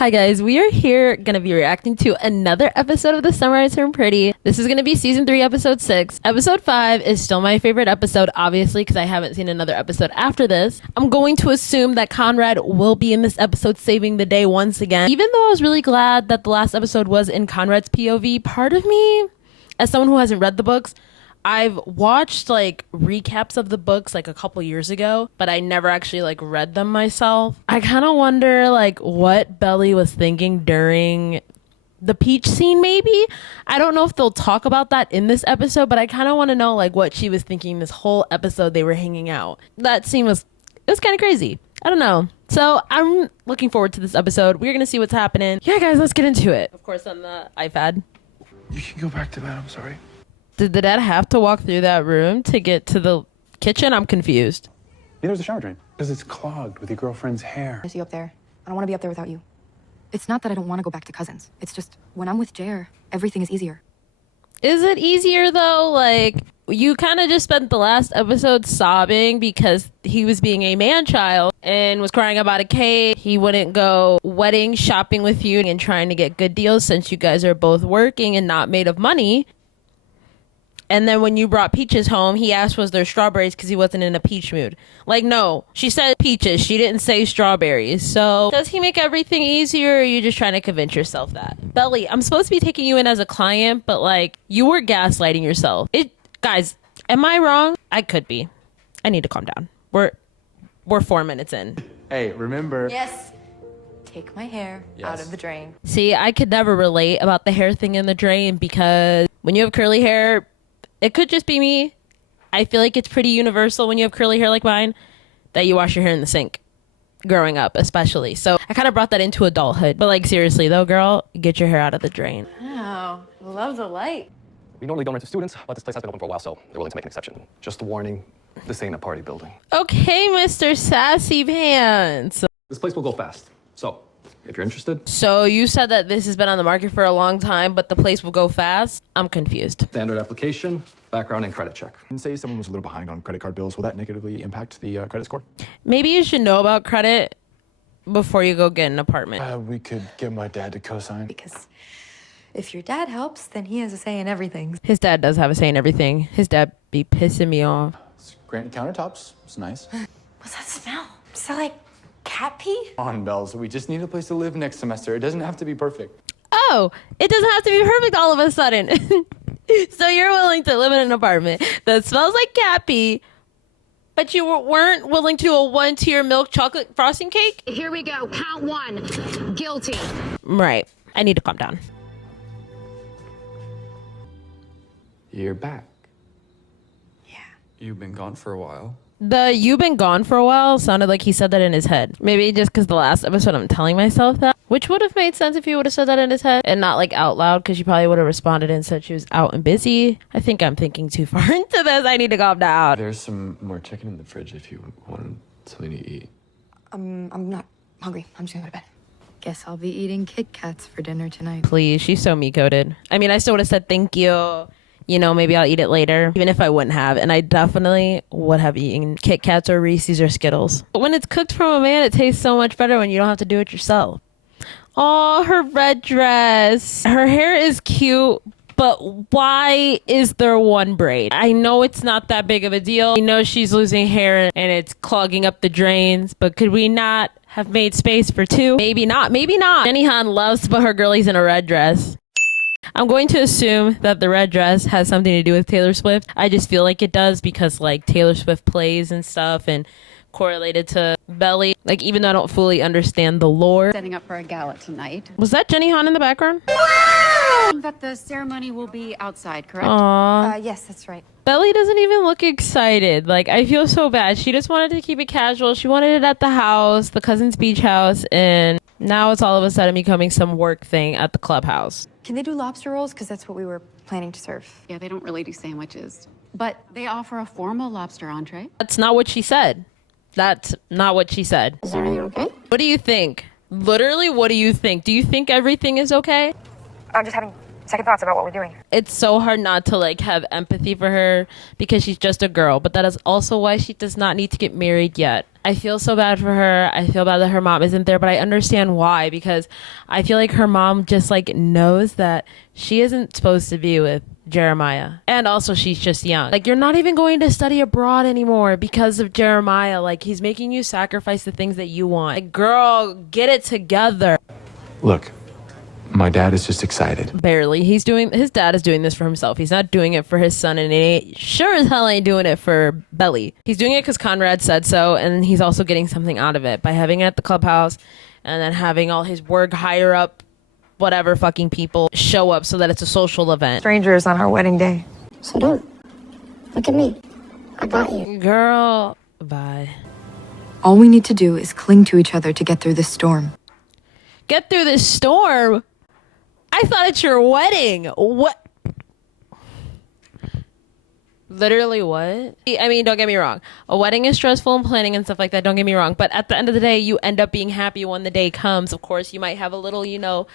Hi guys, we are here gonna be reacting to another episode of The Summer I Turned Pretty. This is gonna be season 3, episode 6. Episode 5 is still my favorite episode, obviously, because I haven't seen another episode after this. I'm going to assume that Conrad will be in this episode saving the day once again. Even though I was really glad that the last episode was in Conrad's POV, part of me, as someone who hasn't read the books, I've watched like recaps of the books like a couple years ago, but I never actually like read them myself. I kind of wonder like what Belly was thinking during the peach scene. Maybe I don't know if they'll talk about that in this episode, but I kind of want to know like what she was thinking this whole episode they were hanging out. That scene was kind of crazy. I don't know. So I'm looking forward to this episode. We're gonna see what's happening. Yeah guys, let's get into it. Of course on the iPad. You can go back to bed. I'm sorry. Did the dad have to walk through that room to get to the kitchen? I'm confused. Neither is the shower drain. Because it's clogged with your girlfriend's hair. I see you up there. I don't want to be up there without you. It's not that I don't want to go back to cousins. It's just, when I'm with Jer, everything is easier. Is it easier though? Like, you kind of just spent the last episode sobbing because he was being a man-child and was crying about a cake. He wouldn't go wedding shopping with you and trying to get good deals since you guys are both working and not made of money. And then when you brought peaches home, he asked was there strawberries because he wasn't in a peach mood. Like, no, she said peaches. She didn't say strawberries. So does he make everything easier, or are you just trying to convince yourself that? Belly, I'm supposed to be taking you in as a client, but like you were gaslighting yourself. Guys, am I wrong? I could be. I need to calm down. We're 4 minutes in. Hey, remember. Yes. Take my hair out of the drain. See, I could never relate about the hair thing in the drain because when you have curly hair, it could just be me. I feel like it's pretty universal when you have curly hair like mine that you wash your hair in the sink growing up, especially. So I kind of brought that into adulthood. But like seriously though, girl, get your hair out of the drain. Oh, love the light. We normally don't rent to students, but this place has been open for a while, so they're willing to make an exception. Just a warning, this ain't a party building. Okay, Mr. Sassy Pants. This place will go fast. So, if you're interested. So you said that this has been on the market for a long time, but the place will go fast? I'm confused. Standard application, background, and credit check. And say someone was a little behind on credit card bills. Will that negatively impact the credit score? Maybe you should know about credit before you go get an apartment. We could get my dad to co-sign. Because if your dad helps, then he has a say in everything. His dad does have a say in everything. His dad be pissing me off. It's granite countertops. It's nice. What's that smell? Is that like cat pee? Come on, Bells. We just need a place to live next semester. It doesn't have to be perfect. Oh, it doesn't have to be perfect all of a sudden. So you're willing to live in an apartment that smells like cat pee, but you weren't willing to do a 1-tier milk chocolate frosting cake? Here we go. Count 1. Guilty. Right. I need to calm down. You're back. Yeah. You've been gone for a while. The "you've been gone for a while" sounded like he said that in his head. Maybe just because the last episode I'm telling myself that, which would have made sense if he would have said that in his head and not like out loud, because you probably would have responded and said she was out and busy. I think I'm thinking too far into this. I need to calm down. There's some more chicken in the fridge if you want something to eat. I'm not hungry. I'm just gonna go to bed. Guess I'll be eating Kit Kats for dinner tonight. Please, she's so me-coded. I mean, I still would have said thank you. You know, maybe I'll eat it later, even if I wouldn't have. And I definitely would have eaten Kit Kats or Reese's or Skittles. But when it's cooked from a man, it tastes so much better when you don't have to do it yourself. Oh, her red dress. Her hair is cute, but why is there one braid? I know it's not that big of a deal. I know she's losing hair and it's clogging up the drains, but could we not have made space for 2? Maybe not. Maybe not. Jenny Han loves to put her girlies in a red dress. I'm going to assume that the red dress has something to do with Taylor Swift. I just feel like it does because like Taylor Swift plays and stuff and correlated to Belly. Like even though I don't fully understand the lore. Setting up for a gala tonight. Was that Jenny Han in the background? That the ceremony will be outside, correct? Aww. Yes, that's right. Belly doesn't even look excited. Like, I feel so bad. She just wanted to keep it casual. She wanted it at the house, the cousin's beach house, and now it's all of a sudden becoming some work thing at the clubhouse. Can they do lobster rolls? Because that's what we were planning to serve. Yeah, they don't really do sandwiches. But they offer a formal lobster entree. That's not what she said. That's not what she said. Are you okay? What do you think? Literally, what do you think? Do you think everything is okay? I'm just having second thoughts about what we're doing. It's so hard not to like have empathy for her because she's just a girl, but that is also why she does not need to get married yet. I feel so bad for her. I feel bad that her mom isn't there, but I understand why, because I feel like her mom just like knows that she isn't supposed to be with Jeremiah. And also she's just young. Like, you're not even going to study abroad anymore because of Jeremiah. Like, he's making you sacrifice the things that you want. Like, girl, get it together. Look, my dad is just excited. Barely. His dad is doing this for himself. He's not doing it for his son, and he sure as hell ain't doing it for Belly. He's doing it because Conrad said so, and he's also getting something out of it by having it at the clubhouse and then having all his work higher up, whatever fucking people show up so that it's a social event. Strangers on our wedding day. So don't. Look at me. I got you. Girl, bye. All we need to do is cling to each other to get through this storm. Get through this storm? I thought it's your wedding. What? Literally what? I mean, don't get me wrong. A wedding is stressful and planning and stuff like that. Don't get me wrong. But at the end of the day, you end up being happy when the day comes. Of course, you might have a little,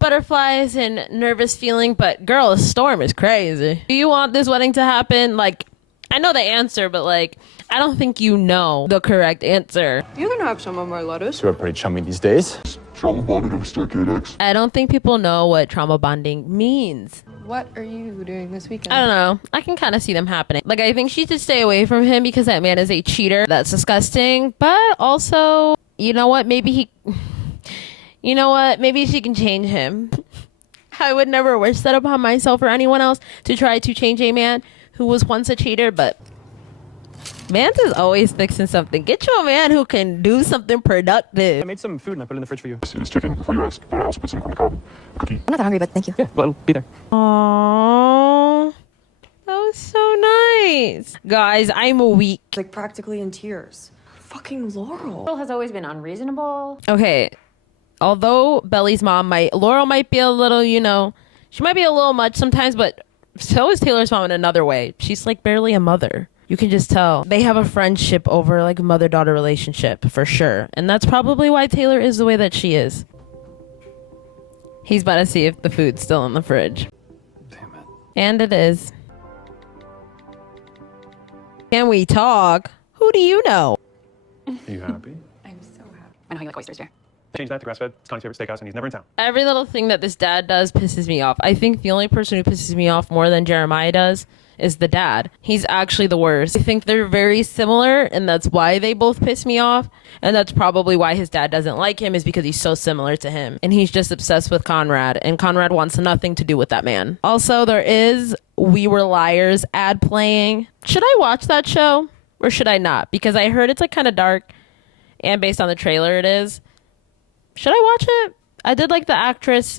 butterflies and nervous feeling. But girl, a storm is crazy. Do you want this wedding to happen? Like, I know the answer, but like, I don't think you know the correct answer. You can have some of my lettuce. So we're pretty chummy these days. Trauma bonding of Decade X. I don't think people know what trauma bonding means. What are you doing this weekend? I don't know. I can kind of see them happening. Like, I think she should stay away from him because that man is a cheater. That's disgusting. But also, you know what? Maybe she can change him. I would never wish that upon myself or anyone else to try to change a man who was once a cheater, but Mans is always fixing something. Get you a man who can do something productive. I made some food and I put it in the fridge for you. It's chicken before you asked, but I also put some on the cob. Cookie. I'm not that hungry, but thank you. Yeah, well, it'll be there. Aww. That was so nice. Guys, I'm weak. Like practically in tears. Fucking Laurel. Laurel has always been unreasonable. Okay. Although Belly's mom Laurel might be a little, she might be a little much sometimes, but so is Taylor's mom in another way. She's like barely a mother. You can just tell. They have a friendship over like a mother-daughter relationship for sure. And that's probably why Taylor is the way that she is. He's about to see if the food's still in the fridge. Damn it. And it is. Can we talk? Who do you know? Are you happy? I'm so happy. I know you like oysters, dear. Change that to grass-fed. It's Connie's favorite steakhouse and he's never in town. Every little thing that this dad does pisses me off. I think the only person who pisses me off more than Jeremiah does is the dad. He's actually the worst. I think they're very similar, and that's why they both piss me off. And that's probably why his dad doesn't like him, is because he's so similar to him. And he's just obsessed with Conrad, and Conrad wants nothing to do with that man. Also, there is We Were Liars ad playing. Should I watch that show or should I not? Because I heard it's like kind of dark, and based on the trailer it is. Should I watch it? I did like the actress.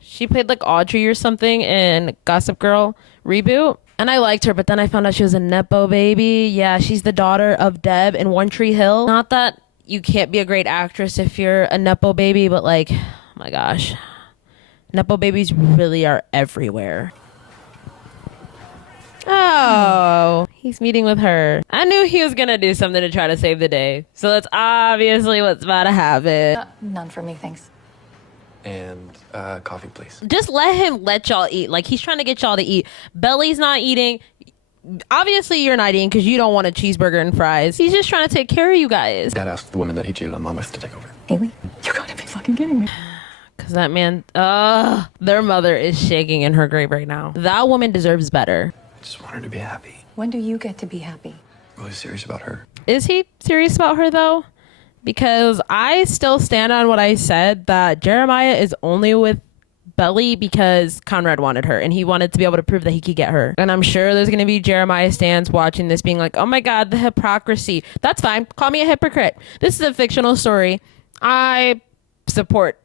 She played like Audrey or something in Gossip Girl reboot. And I liked her, but then I found out she was a Nepo baby. Yeah, she's the daughter of Deb in One Tree Hill. Not that you can't be a great actress if you're a Nepo baby, but like, oh my gosh. Nepo babies really are everywhere. Oh, he's meeting with her. I knew he was gonna do something to try to save the day. So that's obviously what's about to happen. None for me, thanks. And coffee, please. Just let him let y'all eat. Like, he's trying to get y'all to eat. Belly's not eating. Obviously, you're not eating because you don't want a cheeseburger and fries. He's just trying to take care of you guys. Dad asked the woman that he cheated on Mom with to take over. Haley? You gotta be fucking kidding me. Because that man, their mother is shaking in her grave right now. That woman deserves better. I just want her to be happy. When do you get to be happy? Really serious about her. Is he serious about her, though? Because I still stand on what I said, that Jeremiah is only with Belly because Conrad wanted her, and he wanted to be able to prove that he could get her. And I'm sure there's going to be Jeremiah stans watching this being like, oh my God, the hypocrisy. That's fine. Call me a hypocrite. This is a fictional story. I support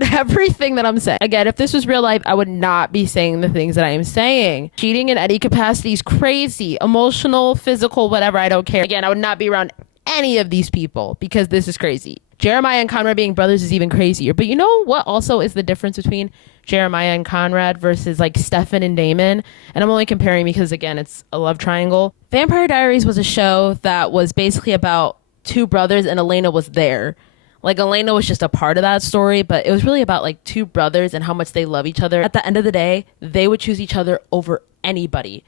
everything that I'm saying. Again, if this was real life, I would not be saying the things that I am saying. Cheating in any capacity is crazy. Emotional, physical, whatever, I don't care. Again, I would not be around any of these people because this is crazy. Jeremiah and Conrad being brothers is even crazier. But you know what also is the difference between Jeremiah and Conrad versus like Stefan and Damon? And I'm only comparing because, again, it's a love triangle. Vampire Diaries was a show that was basically about two brothers, and Elena was there. Like, Elena was just a part of that story, but it was really about like two brothers and how much they love each other. At the end of the day, they would choose each other over anybody.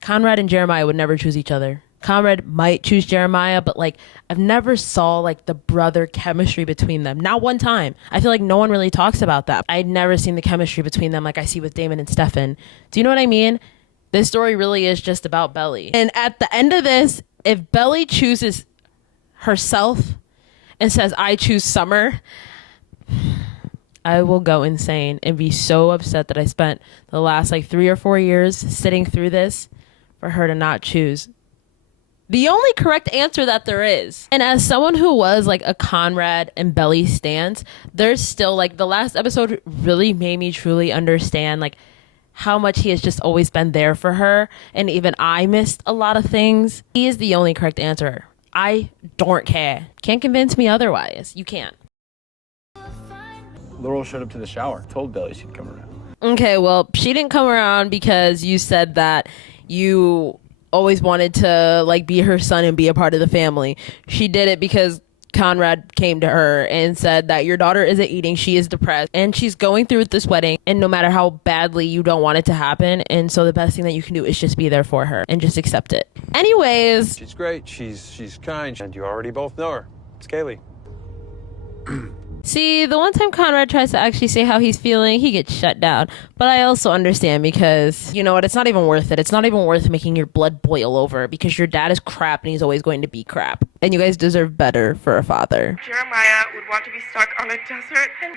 Conrad and Jeremiah would never choose each other. Conrad might choose Jeremiah, but like I've never saw like the brother chemistry between them. Not one time. I feel like no one really talks about that. I'd never seen the chemistry between them like I see with Damon and Stefan. Do you know what I mean? This story really is just about Belly. And at the end of this, if Belly chooses herself and says, I choose Summer, I will go insane and be so upset that I spent the last like 3 or 4 years sitting through this for her to not choose the only correct answer that there is. And as someone who was like a Conrad and Belly stance, there's still like the last episode really made me truly understand like how much he has just always been there for her. And even I missed a lot of things. He is the only correct answer. I don't care. Can't convince me otherwise. You can't. Laurel showed up to the shower, told Belly she'd come around. Okay, well, she didn't come around because you said that you always wanted to like be her son and be a part of the family. She did it because Conrad came to her and said that your daughter isn't eating, she is depressed, and she's going through with this wedding, and no matter how badly you don't want it to happen, and so the best thing that you can do is just be there for her and just accept it. Anyways, she's great, she's kind, and you already both know her. It's Kaylee. see, the one time Conrad tries to actually say how he's feeling, he gets shut down. But I also understand because, you know what, it's not even worth it. It's not even worth making your blood boil over because your dad is crap and he's always going to be crap. And you guys deserve better for a father. Jeremiah would want to be stuck on a desert and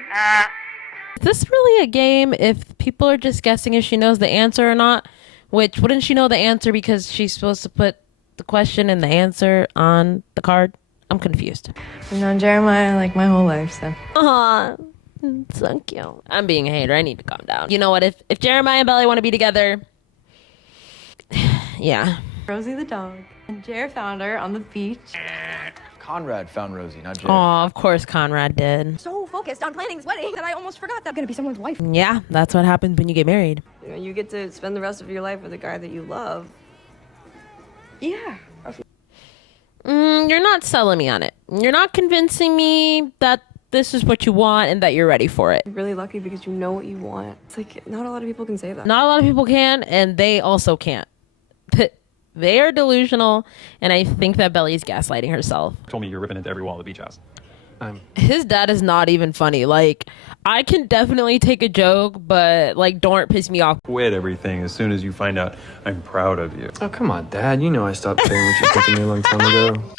Is this really a game if people are just guessing if she knows the answer or not? Which, wouldn't she know the answer because she's supposed to put the question and the answer on the card? I'm confused. I've known Jeremiah like my whole life, so. Aw, so cute. I'm being a hater. I need to calm down. You know what? If Jeremiah and Belly want to be together, yeah. Rosie the dog. And Jer found her on the beach. Conrad found Rosie, not Jared. Oh, of course Conrad did. So focused on planning this wedding that I almost forgot that I'm gonna be someone's wife. Yeah, that's what happens when you get married. You know, you get to spend the rest of your life with a guy that you love. Yeah. You're not selling me on it. You're not convincing me that this is what you want and that you're ready for it. You're really lucky because you know what you want. It's like, not a lot of people can say that. Not a lot of people can, and they also can't. They are delusional, and I think that Belly's gaslighting herself. Told me you're ripping into every wall of the beach house. His dad is not even funny. Like, I can definitely take a joke, but like, don't piss me off. Quit everything as soon as you find out I'm proud of you. Oh, come on, Dad. You know I stopped caring what you did to me a long time ago.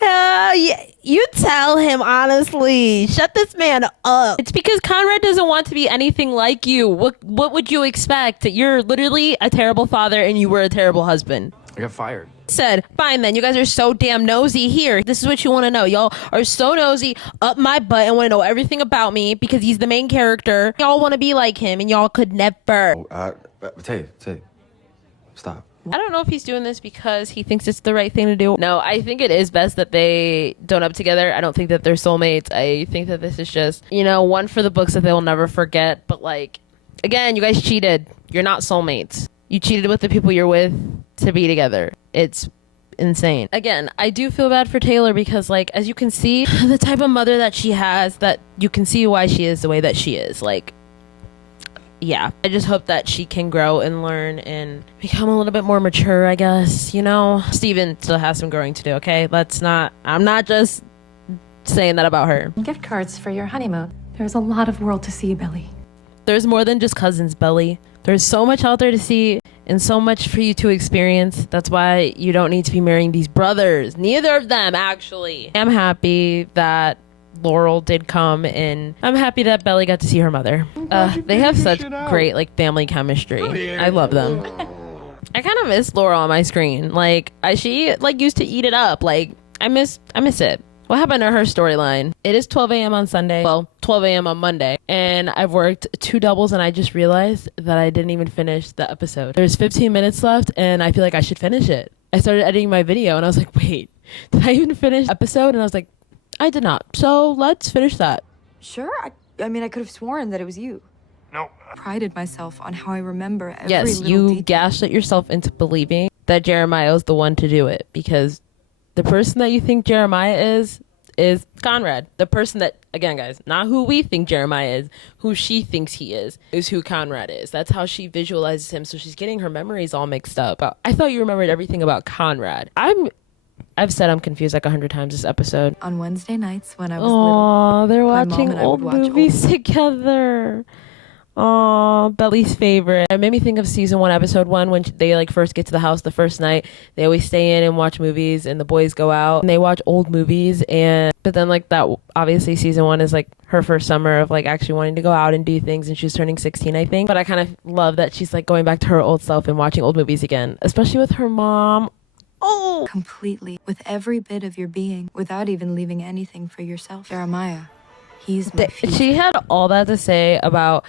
Yeah, you tell him honestly. Shut this man up. It's because Conrad doesn't want to be anything like you. What would you expect? You're literally a terrible father and you were a terrible husband. I got fired. Said, fine then, you guys are so damn nosy. Here, this is what you want to know. Y'all are so nosy up my butt and want to know everything about me because he's the main character. Y'all want to be like him and y'all could never. Tay, stop. I don't know if he's doing this because he thinks it's the right thing to do. No, I think it is best that they don't up together. I don't think that they're soulmates. I think that this is just, you know, one for the books that they will never forget. But like, again, you guys cheated. You're not soulmates. You cheated with the people you're with to be together. It's insane. Again, I do feel bad for Taylor because, like, as you can see, the type of mother that she has, that you can see why she is the way that she is. Like, yeah. I just hope that she can grow and learn and become a little bit more mature, I guess. You know, Steven still has some growing to do, okay? I'm not just saying that about her. Gift cards for your honeymoon. There's a lot of world to see, Belly. There's more than just cousins, Belly. There's so much out there to see and so much for you to experience. That's why you don't need to be marrying these brothers. Neither of them, actually. I'm happy that Laurel did come, and I'm happy that Belly got to see her mother. They have such great like family chemistry. I love them. I kind of miss Laurel on my screen. Like, she like used to eat it up. Like, I miss it. What happened to her storyline? It is 12 a.m. on Sunday. Well, 12 a.m. on Monday. And I've worked 2 doubles and I just realized that I didn't even finish the episode. There's 15 minutes left and I feel like I should finish it. I started editing my video and I was like, wait, did I even finish the episode? And I was like, I did not. So let's finish that. Sure. I mean, I could have sworn that it was you. no. I prided myself on how I remember every Yes, little you detail. gaslit yourself into believing that Jeremiah was the one to do it because the person that you think Jeremiah is Conrad. The person that Again, guys, not who we think Jeremiah is, who she thinks he is who Conrad is. That's how she visualizes him. So she's getting her memories all mixed up. But I thought you remembered everything about Conrad. I've said I'm confused like 100 times this episode. On Wednesday nights when I was little, they're my mom watching and I would old watch movies old- together. Oh, Belly's favorite. It made me think of season 1, episode 1, when they like first get to the house the first night. They always stay in and watch movies, and the boys go out and they watch old movies. But then like that, obviously season 1 is like her first summer of like actually wanting to go out and do things, and she's turning 16, I think. But I kind of love that she's like going back to her old self and watching old movies again, especially with her mom. Oh, completely, with every bit of your being, without even leaving anything for yourself. Jeremiah, he's my future. She had all that to say about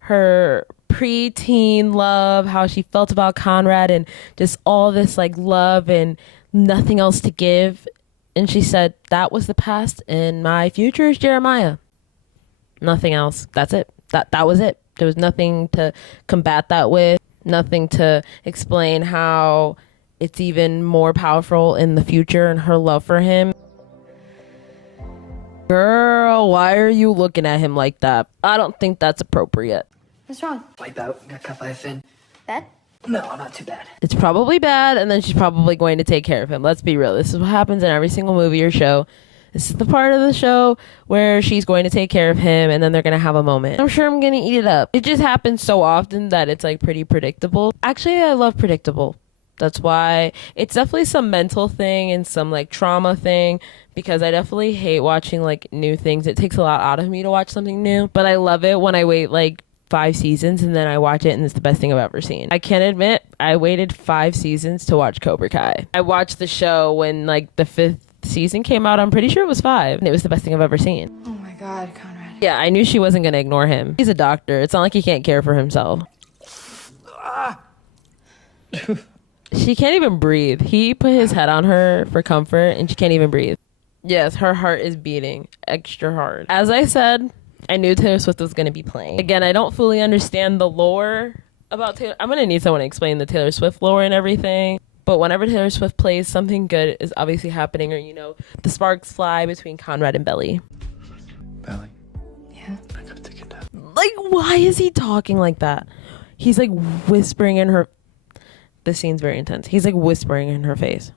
her preteen love, how she felt about Conrad, and just all this like love and nothing else to give. And she said, that was the past and my future is Jeremiah. Nothing else. That's it. That was it. There was nothing to combat that with, nothing to explain how it's even more powerful in the future and her love for him. Girl, why are you looking at him like that? I don't think that's appropriate. What's wrong? Wipe out. Got cut by a fin. Bad? No, not too bad. It's probably bad, and then she's probably going to take care of him. Let's be real. This is what happens in every single movie or show. This is the part of the show where she's going to take care of him, and then they're going to have a moment. I'm sure I'm going to eat it up. It just happens so often that it's like pretty predictable. Actually, I love predictable. That's why it's definitely some mental thing and some like trauma thing, because I definitely hate watching like new things. It takes a lot out of me to watch something new, but I love it when I wait like 5 seasons and then I watch it and it's the best thing I've ever seen. I can't admit I waited 5 seasons to watch Cobra Kai. I watched the show when like the 5th season came out. I'm pretty sure it was 5, and it was the best thing I've ever seen. Oh my God, Conrad. Yeah, I knew she wasn't going to ignore him. He's a doctor. It's not like he can't care for himself. She can't even breathe. He put his head on her for comfort and she can't even breathe. Yes, her heart is beating extra hard. As I said, I knew Taylor Swift was going to be playing. Again, I don't fully understand the lore about Taylor. I'm going to need someone to explain the Taylor Swift lore and everything. But whenever Taylor Swift plays, something good is obviously happening, or, you know, the sparks fly between Conrad and Belly. Belly? Yeah? I gotta take a nap. Like, why is he talking like that? He's like whispering in her... This scene's very intense. He's like whispering in her face.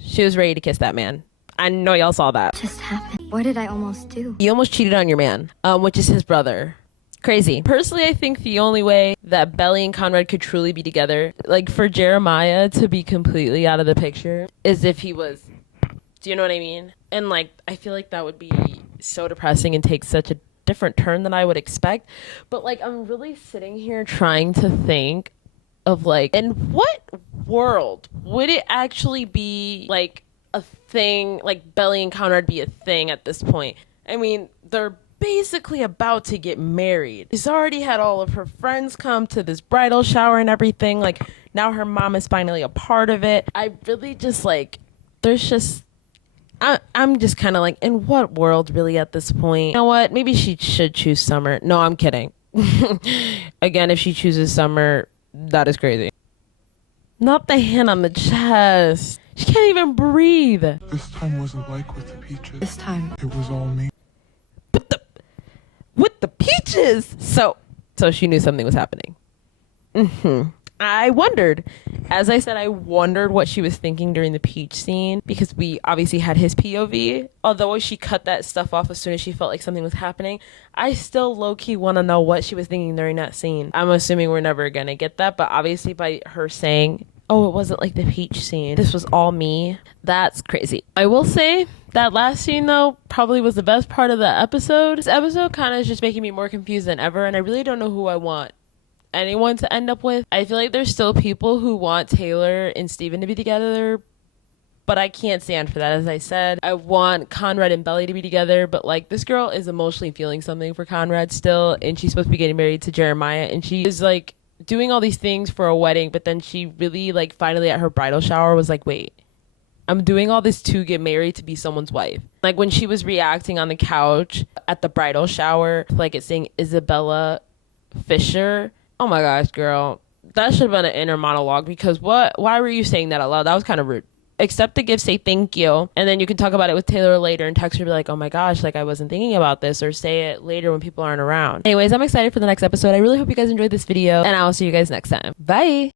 She was ready to kiss that man. I know y'all saw that. Just happened. What did I almost do? You almost cheated on your man, which is his brother. Crazy. Personally, I think the only way that Belly and Conrad could truly be together, like for Jeremiah to be completely out of the picture, is if he was... Do you know what I mean? And like, I feel like that would be so depressing and take such a different turn than I would expect. But like, I'm really sitting here trying to think of like, in what world would it actually be like a thing, like Belly and Conrad be a thing at this point? I mean, they're basically about to get married. She's already had all of her friends come to this bridal shower and everything. Like, now her mom is finally a part of it. I really just like, there's just... I'm just kind of like, in what world really at this point? You know what? Maybe she should choose Summer. No, I'm kidding. Again, if she chooses Summer, that is crazy. Not the hand on the chest. She can't even breathe. This time wasn't like with the peaches. This time, it was all me. With the peaches! So she knew something was happening. I wondered. As I said, I wondered what she was thinking during the peach scene, because we obviously had his POV. Although she cut that stuff off as soon as she felt like something was happening, I still low-key want to know what she was thinking during that scene. I'm assuming we're never going to get that, but obviously by her saying, oh, it wasn't like the peach scene, this was all me, that's crazy. I will say that last scene, though, probably was the best part of the episode. This episode kind of is just making me more confused than ever, and I really don't know who I want anyone to end up with. I feel like there's still people who want Taylor and Steven to be together, but I can't stand for that. As I said, I want Conrad and Belly to be together, but like, this girl is emotionally feeling something for Conrad still, and she's supposed to be getting married to Jeremiah, and she is like doing all these things for a wedding, but then she really like finally at her bridal shower was like, wait, I'm doing all this to get married to be someone's wife. Like when she was reacting on the couch at the bridal shower, like it's saying Isabella Fisher. Oh my gosh, girl. That should have been an inner monologue, because why were you saying that out loud? That was kind of rude. accept the gift, say thank you, and then you can talk about it with Taylor later and text her, be like, oh my gosh, like I wasn't thinking about this, or say it later when people aren't around. Anyways, I'm excited for the next episode. I really hope you guys enjoyed this video, and I will see you guys next time. Bye.